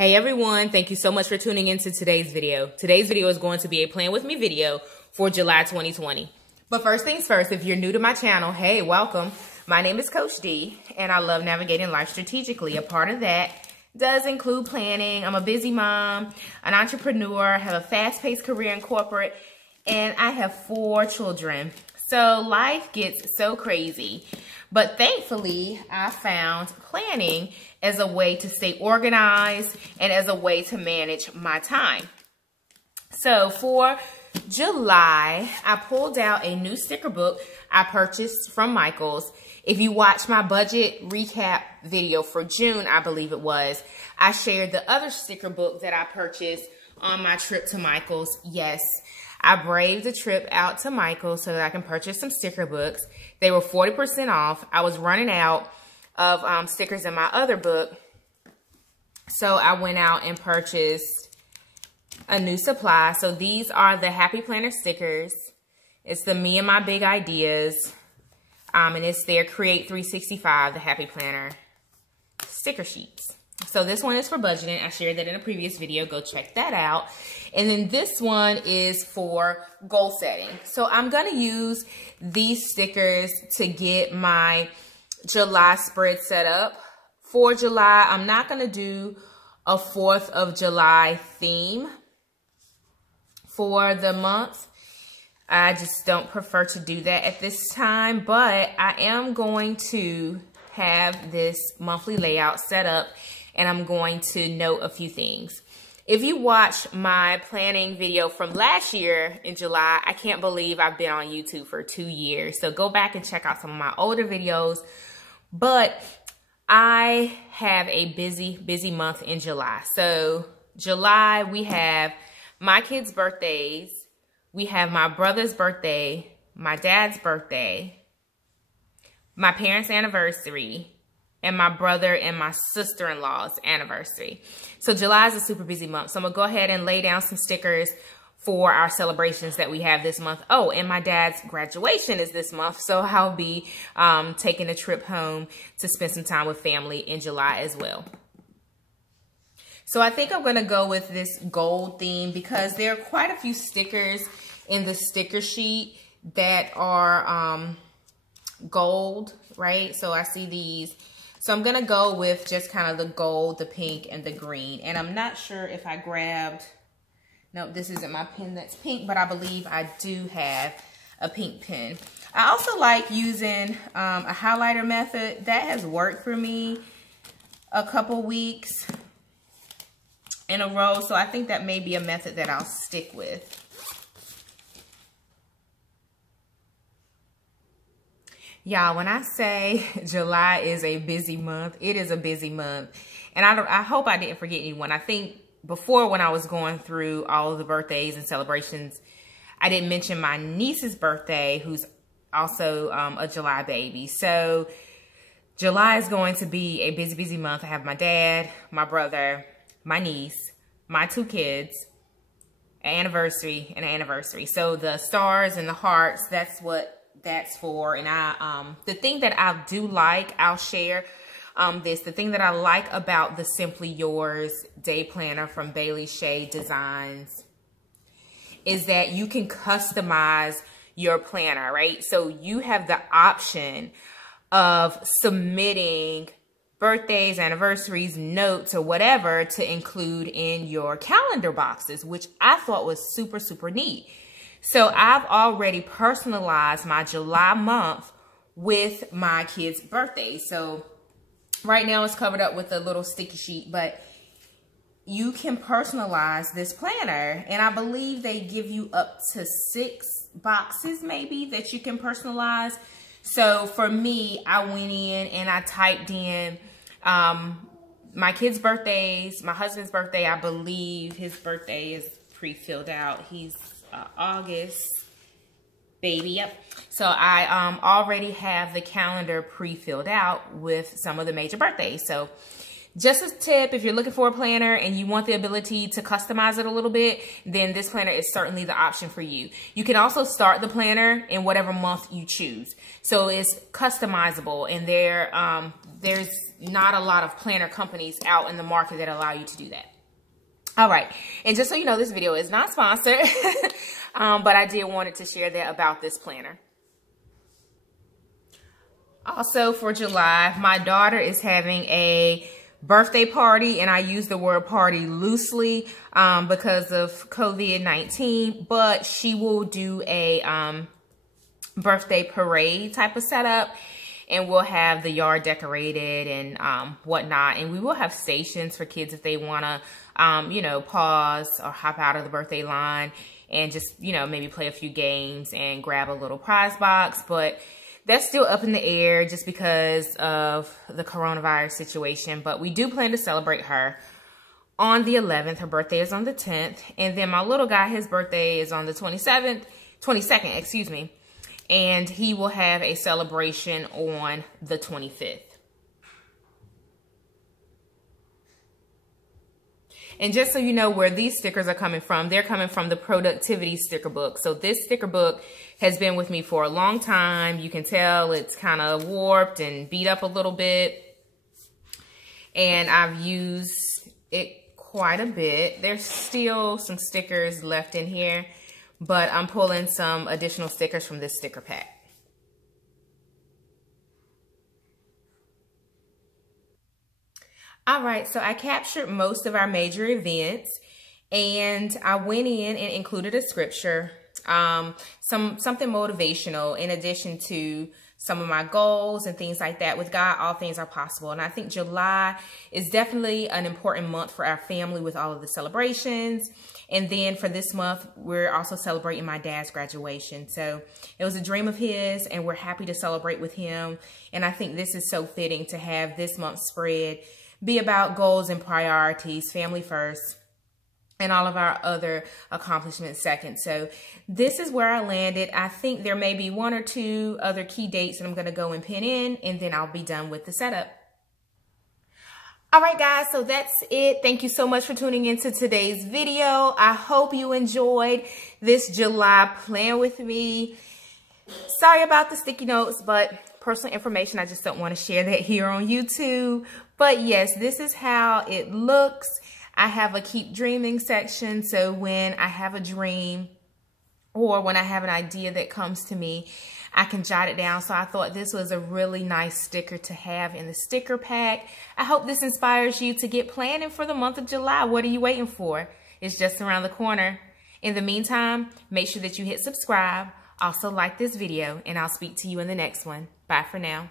Hey everyone, thank you so much for tuning into today's video. Today's video is going to be a plan with me video for July 2020. But first things first, if you're new to my channel, hey, welcome. My name is Coach D and I love navigating life strategically. A part of that does include planning. I'm a busy mom, an entrepreneur, have a fast-paced career in corporate, and I have 4 children. So life gets so crazy. But thankfully, I found planning as a way to stay organized and as a way to manage my time. So for July, I pulled out a new sticker book I purchased from Michael's. If you watch my budget recap video for June, I believe it was, I shared the other sticker book that I purchased on my trip to Michael's. Yes, I braved the trip out to Michael's so that I can purchase some sticker books. They were 40% off. I was running out of stickers in my other book. So I went out and purchased a new supply. So these are the Happy Planner stickers. It's the Me and My Big Ideas. And it's their Create 365, the Happy Planner sticker sheets. So this one is for budgeting. I shared that in a previous video. Go check that out. And then this one is for goal setting. So I'm going to use these stickers to get my July spread set up. For July, I'm not going to do a 4th of July theme for the month. I just don't prefer to do that at this time, but I am going to have this monthly layout set up and I'm going to note a few things. If you watch my planning video from last year in July, I can't believe I've been on YouTube for 2 years. So go back and check out some of my older videos. But I have a busy month in July. So July, we have my kids' birthdays. We have my brother's birthday, my dad's birthday, my parents' anniversary, and my brother and my sister-in-law's anniversary. So July is a super busy month. So I'm going to go ahead and lay down some stickers for our celebrations that we have this month. Oh, and my dad's graduation is this month. So I'll be taking a trip home to spend some time with family in July as well. So I think I'm going to go with this gold theme because there are quite a few stickers in the sticker sheet that are gold, right? So I see these. So I'm going to go with just kind of the gold, the pink, and the green. And I'm not sure if I grabbed, no, this isn't my pen that's pink, but I believe I do have a pink pen. I also like using a highlighter method. That has worked for me a couple weeks in a row. So I think that may be a method that I'll stick with. Y'all, when I say July is a busy month, it is a busy month. And I hope I didn't forget anyone. I think before when I was going through all of the birthdays and celebrations, I didn't mention my niece's birthday, who's also a July baby. So July is going to be a busy month. I have my dad, my brother, my niece, my 2 kids, an anniversary, and an anniversary. So the stars and the hearts, that's what that's for. And the thing that I do like, I'll share this. The thing that I like about the Simply Yours Day Planner from Bailey Shea Designs is that you can customize your planner, right? So you have the option of submitting birthdays, anniversaries, notes, or whatever to include in your calendar boxes, which I thought was super neat. So I've already personalized my July month with my kids' birthdays. So right now it's covered up with a little sticky sheet, but you can personalize this planner. And I believe they give you up to 6 boxes maybe that you can personalize. So for me, I went in and I typed in my kids' birthdays, my husband's birthday. I believe his birthday is pre-filled out. He's August baby. Yep. So I already have the calendar pre-filled out with some of the major birthdays. So Just a tip, if you're looking for a planner and you want the ability to customize it a little bit, then this planner is certainly the option for you. You can also start the planner in whatever month you choose. So it's customizable, and there's not a lot of planner companies out in the market that allow you to do that. All right, and just so you know, this video is not sponsored, but I did wanted to share that about this planner. Also for July, my daughter is having a birthday party, and I use the word party loosely because of COVID-19, but she will do a birthday parade type of setup, and we'll have the yard decorated and whatnot, and we will have stations for kids if they want to, you know, pause or hop out of the birthday line and just, you know, maybe play a few games and grab a little prize box. But that's still up in the air just because of the coronavirus situation. But we do plan to celebrate her on the 11th. Her birthday is on the 10th. And then my little guy, his birthday is on the 22nd, excuse me. And he will have a celebration on the 25th. And just so you know where these stickers are coming from, they're coming from the Productivity sticker book. So this sticker book has been with me for a long time. You can tell it's kind of warped and beat up a little bit. And I've used it quite a bit. There's still some stickers left in here, but I'm pulling some additional stickers from this sticker pack. All right, so I captured most of our major events, and I went in and included a scripture, something motivational in addition to some of my goals and things like that. With God, all things are possible. And I think July is definitely an important month for our family with all of the celebrations. And then for this month, we're also celebrating my dad's graduation. So it was a dream of his, and we're happy to celebrate with him. And I think this is so fitting to have this month's spread be about goals and priorities, family first, and all of our other accomplishments second. So this is where I landed. I think there may be one or two other key dates that I'm going to go and pin in, and then I'll be done with the setup. All right, guys, so that's it. Thank you so much for tuning into today's video. I hope you enjoyed this July plan with me. Sorry about the sticky notes, but personal information, I just don't want to share that here on YouTube. But yes, this is how it looks. I have a keep dreaming section, so when I have a dream or when I have an idea that comes to me, I can jot it down. So I thought this was a really nice sticker to have in the sticker pack. I hope this inspires you to get planning for the month of July. What are you waiting for? It's just around the corner. In the meantime, make sure that you hit subscribe. Also like this video, and I'll speak to you in the next one. Bye for now.